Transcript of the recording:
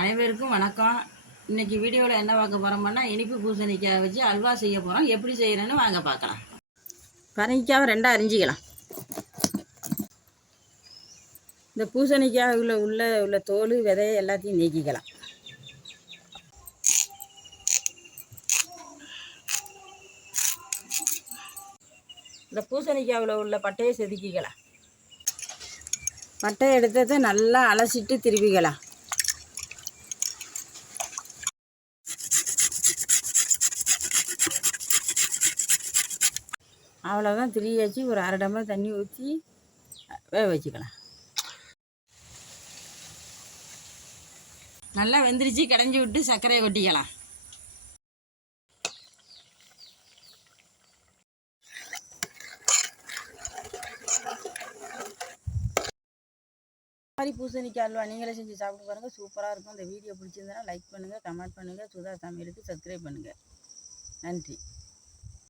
அனைவருக்கும் வணக்கம். இன்னைக்கு வீடியோவில் என்ன பார்க்க போகிறோம்னா இனிப்பு பூசணிக்காய் வச்சு அல்வா செய்ய போகிறோம். எப்படி செய்கிறேன்னு வாங்க பார்க்கலாம். பரங்கிக்காவை ரெண்டாக அரிஞ்சிக்கலாம். இந்த பூசணிக்காய் உள்ள தோல் விதையை எல்லாத்தையும் நீக்கிக்கலாம். இந்த பூசணிக்காவில் உள்ள பட்டையை செதுக்கிக்கலாம். பட்டையை எடுத்ததை நல்லா அலசிட்டு திருப்பிக்கலாம். அவ்வளோதான், திரியாச்சு. ஒரு அரை டம்ளர் தண்ணி ஊற்றி வேக வச்சுக்கலாம். நல்லா வெந்திரிச்சு கடைஞ்சி விட்டு சர்க்கரையை கொட்டிக்கலாம். மாதிரி பூசணிக்காய் அல்வா நீங்களே செஞ்சு சாப்பிட்டு பாருங்கள். சூப்பராக இருக்கும். இந்த வீடியோ பிடிச்சிருந்தனா லைக் பண்ணுங்கள், கமெண்ட் பண்ணுங்கள். சுதா சமையலுக்கு சப்ஸ்கிரைப் பண்ணுங்கள். நன்றி.